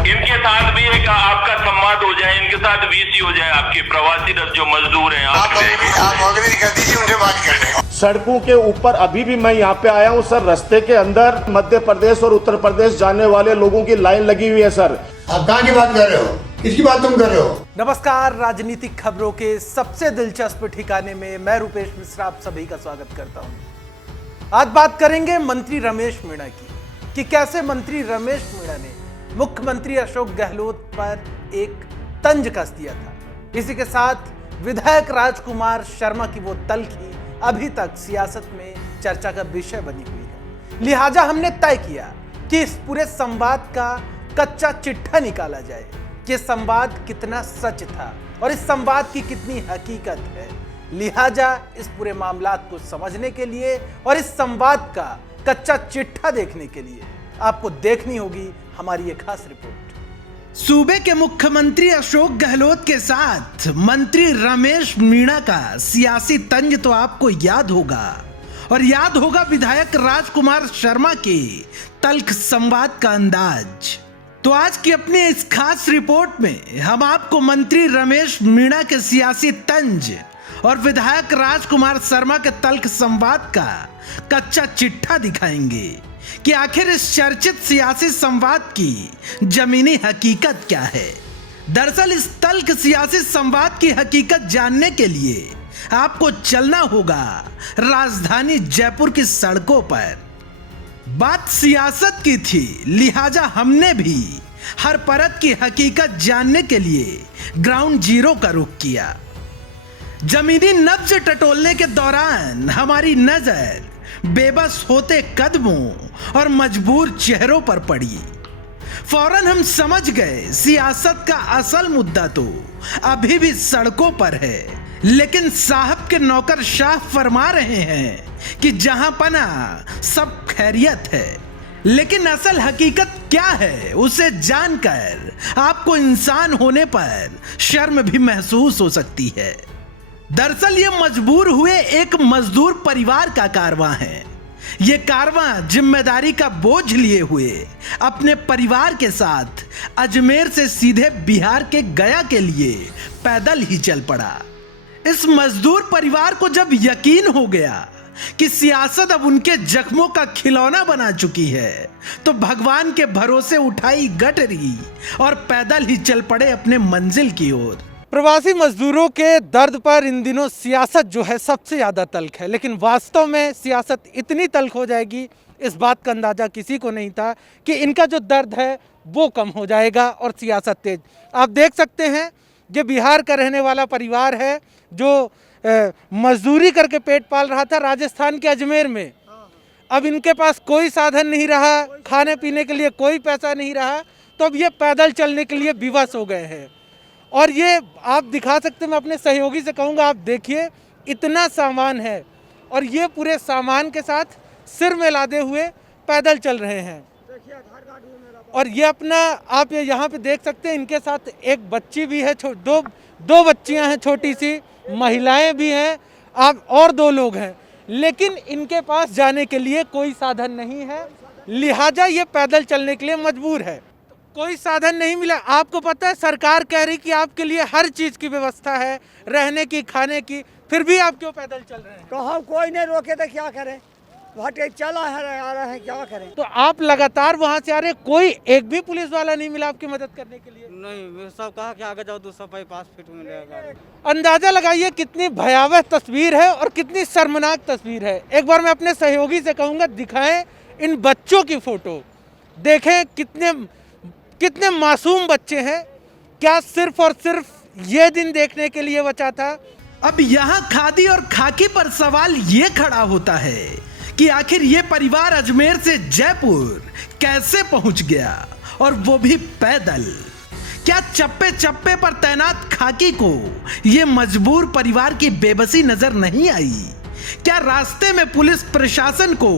इनके साथ भी एक आपका संवाद हो जाए, इनके साथ वीसी हो जाए, आपके प्रवासी जो मजदूर हैं आप ऑर्गेनाइज कर दीजिए, उनसे बात कर लें। सड़कों के ऊपर अभी भी मैं यहाँ पे आया हूँ सर, रास्ते के अंदर मध्य प्रदेश और उत्तर प्रदेश जाने वाले लोगों की लाइन लगी हुई है सर। आप कहाँ की बात कर रहे हो, किसकी बात तुम कर रहे हो? नमस्कार, राजनीतिक खबरों के सबसे दिलचस्प ठिकाने में मैं रूपेश मिश्रा आप सभी का स्वागत करता हूं। आज बात करेंगे मंत्री रमेश मीणा की कि कैसे मंत्री रमेश मीणा ने मुख्यमंत्री अशोक गहलोत पर एक तंज कस दिया था। इसी के साथ विधायक राजकुमार शर्मा की वो तल्खी अभी तक सियासत में चर्चा का विषय बनी हुई है। लिहाजा हमने तय किया कि इस पूरे संवाद का कच्चा चिट्ठा निकाला जाए कि संवाद कितना सच था और इस संवाद की कितनी हकीकत है। लिहाजा इस पूरे मामलात को समझने के लिए और इस संवाद का कच्चा चिट्ठा देखने के लिए आपको देखनी होगी हमारी ये खास रिपोर्ट। सूबे के मुख्यमंत्री अशोक गहलोत के साथ मंत्री रमेश मीणा का सियासी तंज तो आपको याद होगा, और याद होगा विधायक राजकुमार शर्मा के तल्ख संवाद का अंदाज। तो आज की अपनी इस खास रिपोर्ट में हम आपको मंत्री रमेश मीणा के सियासी तंज और विधायक राजकुमार शर्मा के तल्ख संवाद का कच्चा चिट्ठा दिखाएंगे कि आखिर इस चर्चित सियासी संवाद की जमीनी हकीकत क्या है। दरअसल इस तल्ख सियासी संवाद की हकीकत जानने के लिए आपको चलना होगा राजधानी जयपुर की सड़कों पर। बात सियासत की थी, लिहाजा हमने भी हर परत की हकीकत जानने के लिए ग्राउंड जीरो का रुख किया। जमीनी नब्ज टटोलने के दौरान हमारी नजर बेबस होते कदमों और मजबूर चेहरों पर पड़ी। फौरन हम समझ गए सियासत का असल मुद्दा तो अभी भी सड़कों पर है, लेकिन साहब के नौकर शाह फरमा रहे हैं कि जहां पना सब खैरियत है। लेकिन असल हकीकत क्या है उसे जानकर आपको इंसान होने पर शर्म भी महसूस हो सकती है। दरअसल ये मजबूर हुए एक मजदूर परिवार का कारवां है। ये कारवां जिम्मेदारी का बोझ लिए हुए अपने परिवार के साथ अजमेर से सीधे बिहार के गया के लिए पैदल ही चल पड़ा। इस मजदूर परिवार को जब यकीन हो गया कि सियासत अब उनके जख्मों का खिलौना बना चुकी है, तो भगवान के भरोसे उठाई गठरी और पैदल ही चल पड़े अपने मंजिल की ओर। प्रवासी मजदूरों के दर्द पर इन दिनों सियासत जो है सबसे ज़्यादा तल्ख है, लेकिन वास्तव में सियासत इतनी तल्ख हो जाएगी इस बात का अंदाज़ा किसी को नहीं था कि इनका जो दर्द है वो कम हो जाएगा और सियासत तेज। आप देख सकते हैं ये बिहार का रहने वाला परिवार है जो मजदूरी करके पेट पाल रहा था राजस्थान के अजमेर में। अब इनके पास कोई साधन नहीं रहा, खाने पीने के लिए कोई पैसा नहीं रहा, तो अब ये पैदल चलने के लिए विवश हो गए हैं। और ये आप दिखा सकते हैं, मैं अपने सहयोगी से कहूँगा आप देखिए इतना सामान है और ये पूरे सामान के साथ सिर में लादे हुए पैदल चल रहे हैं। और ये अपना आप ये यहाँ पे देख सकते हैं, इनके साथ एक बच्ची भी है, दो बच्चियाँ हैं, छोटी सी महिलाएं भी हैं, आप और 2 लोग हैं, लेकिन इनके पास जाने के लिए कोई साधन नहीं है। लिहाजा ये पैदल चलने के लिए मजबूर है। कोई साधन नहीं मिला। आपको पता है सरकार कह रही कि आपके लिए हर चीज़ की व्यवस्था है, रहने की, खाने की, फिर भी आप क्यों पैदल चल रहे हैं? तो हम कोई नहीं रोके तो क्या करें, भटे चला है आ रहे हैं, क्या करें। तो आप लगातार वहां से आ रहे, कोई एक भी पुलिस वाला नहीं मिला आपकी मदद करने के लिए? नहीं, सब कहा कि आगे जाओ तो सब 5 फीट में मिलेगा। अंदाजा लगाइए कितनी भयावह तस्वीर है और कितनी शर्मनाक तस्वीर है। एक बार मैं अपने सहयोगी से कहूँगा दिखाएं इन बच्चों की फोटो, देखें कितने मासूम बच्चे हैं। क्या सिर्फ और सिर्फ ये दिन देखने के लिए बचा था? अब यहाँ खादी और खाकी पर सवाल ये खड़ा होता है कि आखिर ये परिवार अजमेर से जयपुर कैसे पहुंच गया, और वो भी पैदल। क्या चप्पे चप्पे पर तैनात खाकी को ये मजबूर परिवार की बेबसी नजर नहीं आई? क्या रास्ते में पुलिस प्रशासन को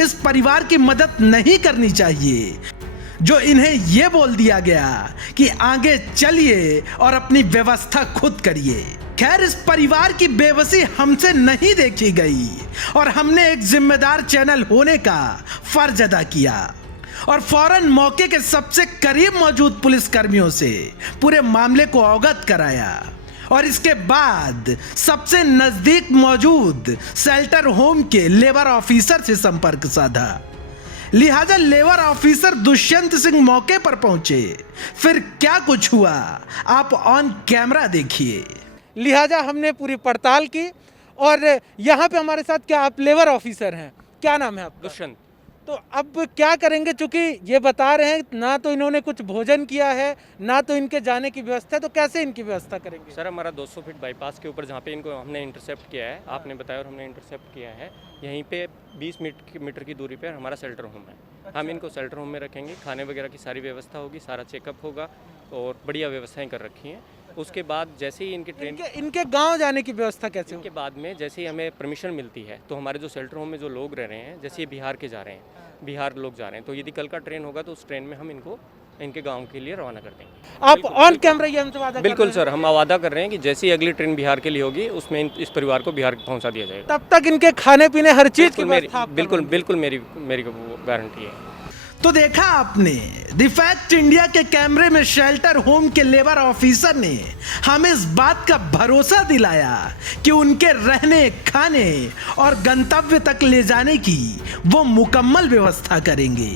इस परिवार की मदद नहीं करनी चाहिए, जो इन्हें यह बोल दिया गया कि आगे चलिए और अपनी व्यवस्था खुद करिए? खैर, इस परिवार की बेबसी हमसे नहीं देखी गई और हमने एक जिम्मेदार चैनल होने का फर्ज अदा किया और फौरन मौके के सबसे करीब मौजूद पुलिसकर्मियों से पूरे मामले को अवगत कराया और इसके बाद सबसे नजदीक मौजूद शेल्टर होम के लेबर ऑफिसर से संपर्क साधा। लिहाजा लेबर ऑफिसर दुष्यंत सिंह मौके पर पहुंचे। फिर क्या कुछ हुआ आप ऑन कैमरा देखिए। लिहाजा हमने पूरी पड़ताल की और यहाँ पे हमारे साथ क्या आप लेबर ऑफिसर हैं, क्या नाम है आपका? दुष्यंत। तो अब क्या करेंगे, चूंकि ये बता रहे हैं ना तो इन्होंने कुछ भोजन किया है ना तो इनके जाने की व्यवस्था है, तो कैसे इनकी व्यवस्था करेंगे? सर हमारा 200 फीट बाईपास के ऊपर जहाँ पे इनको हमने इंटरसेप्ट किया है, आपने बताया और हमने इंटरसेप्ट किया है, यहीं पे 20 मीटर की दूरी पे हमारा शेल्टर होम है। हम इनको शेल्टर होम में रखेंगे, खाने वगैरह की सारी व्यवस्था होगी, सारा चेकअप होगा और बढ़िया व्यवस्थाएं कर रखी हैं। उसके बाद जैसे ही इनकी ट्रेन इनके गांव जाने की व्यवस्था कैसे के बाद में जैसे ही हमें परमिशन मिलती है तो हमारे जो शेल्टर होम में जो लोग रह रहे हैं, जैसे ये बिहार के जा रहे हैं, बिहार लोग जा रहे हैं, तो यदि कल का ट्रेन होगा तो उस ट्रेन में हम इनको इनके गांव के लिए रवाना कर देंगे। आप ऑन कैमरा ये हमसे वादा बिल्कुल सर, हम वादा कर रहे हैं कि जैसे ही अगली ट्रेन बिहार के लिए होगी उसमें इस परिवार को बिहार पहुंचा दिया जाएगा। तब तक इनके खाने पीने हर चीज की व्यवस्था बिल्कुल मेरी गारंटी है। तो देखा आपने, द फैक्ट इंडिया के कैमरे में शेल्टर होम के लेबर ऑफिसर ने हमें इस बात का भरोसा दिलाया कि उनके रहने, खाने और गंतव्य तक ले जाने की वो मुकम्मल व्यवस्था करेंगे।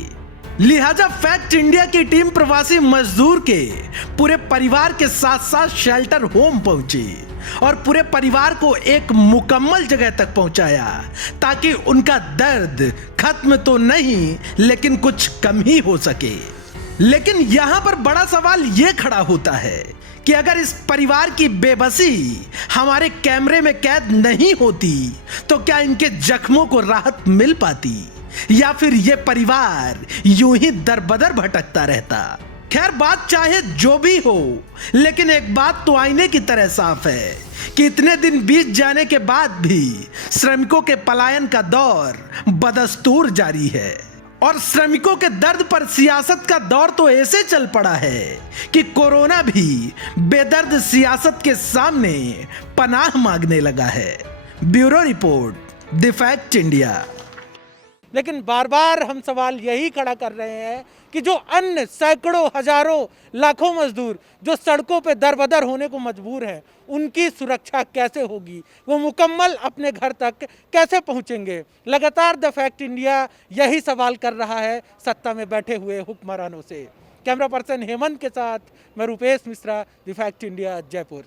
लिहाजा फैक्ट इंडिया की टीम प्रवासी मजदूर के पूरे परिवार के साथ साथ शेल्टर होम पहुंची और पूरे परिवार को एक मुकम्मल जगह तक पहुंचाया ताकि उनका दर्द खत्म तो नहीं लेकिन कुछ कम ही हो सके। लेकिन यहां पर बड़ा सवाल यह खड़ा होता है कि अगर इस परिवार की बेबसी हमारे कैमरे में कैद नहीं होती तो क्या इनके जख्मों को राहत मिल पाती या फिर यह परिवार यूं ही दरबदर भटकता रहता। खैर बात चाहे जो भी हो, लेकिन एक बात तो आईने की तरह साफ है कि इतने दिन बीत जाने के बाद भी श्रमिकों के पलायन का दौर बदस्तूर जारी है और श्रमिकों के दर्द पर सियासत का दौर तो ऐसे चल पड़ा है कि कोरोना भी बेदर्द सियासत के सामने पनाह मांगने लगा है। Bureau report, the fact India. लेकिन बार बार हम सवाल यही खड़ा कर रहे हैं कि जो अन्य सैकड़ों, हजारों, लाखों मजदूर जो सड़कों पे दरबदर होने को मजबूर हैं, उनकी सुरक्षा कैसे होगी, वो मुकम्मल अपने घर तक कैसे पहुंचेंगे? लगातार द फैक्ट इंडिया यही सवाल कर रहा है सत्ता में बैठे हुए हुक्मरानों से। कैमरा पर्सन हेमंत के साथ मैं Rupesh Mishra, the fact India, Jaipur.